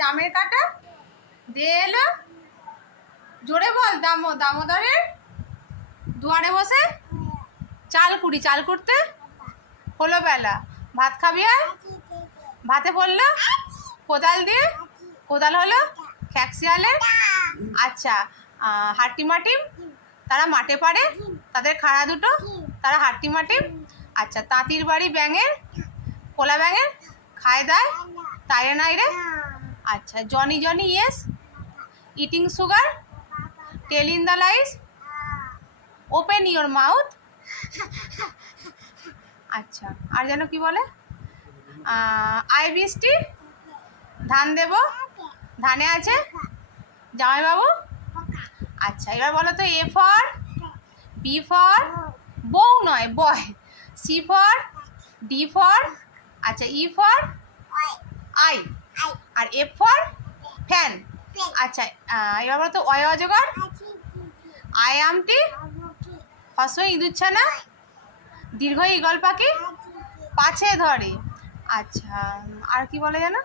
চামের কাটা দিয়ে এলো। জোরে বল, দামোদরের দুয়ারে বসে চাল কুড়তে হলো বেলা। ভাত খাবি আর ভাতে পড়লো কোদাল দিয়ে, কোদাল হলো খ্যাকশিয়ালের। আচ্ছা, হাট্টিমাটিম তারা মাঠে পারে, তাদের খাড়া দুটো তারা হাট্টিমাটিম। আচ্ছা, তাঁতির বাড়ি ব্যাঙের, পোলা ব্যাঙের খায় দায় তাইরে নাই রে। আচ্ছা, Johnny Johnny yes, eating sugar, telling the lies, open your mouth. আচ্ছা, আর যেন কি বলে, আই বৃষ্টি ধান দেব, ধানে আছে জামাইবাবু। আচ্ছা, এবার বলো তো, এ ফর, বি ফর বউ নয় boy, C for, D for, আচ্ছা ই ফর আই, আর এফ ফর ফ্যান। আচ্ছা, এবার বলো তো, অয় অজগর, আই আমটি, হ্রস্ব ইঁদুরছানা, দীর্ঘ ঈগল পাখি পাছে ধরে। আচ্ছা, আর কি বলে জানো?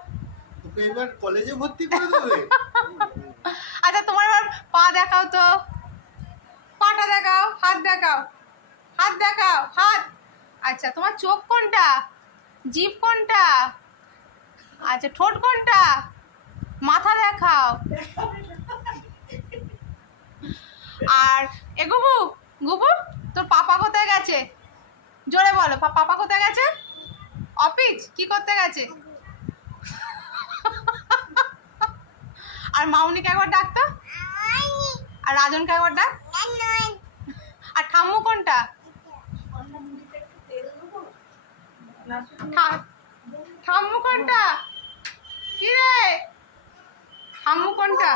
এবার কলেজে ভর্তি করে দেবে। আচ্ছা, তোমার এবার পা দেখাও তো, পাটা দেখাও, হাত দেখাও, হাত দেখাও, হাত। আচ্ছা, তোমার চোখ কোনটা, জিভ কোনটা, আচ্ছা ঠোঁট কোনটা, মাথা দেখাও। আর এ গুবু, গুবু তোর পাপা কোথায় গেছে? জোরে বলো, পাপা কোথায় গেছে? অফিস কি করতে গেছে? আর মাউনিকে একবার ডাকতো, আর রাজনকে একবার ডাক। আর ঠাম্মু কোনটা? ঠাম্মু কোনটা? কি রে, ঠাম্মু কোনটা?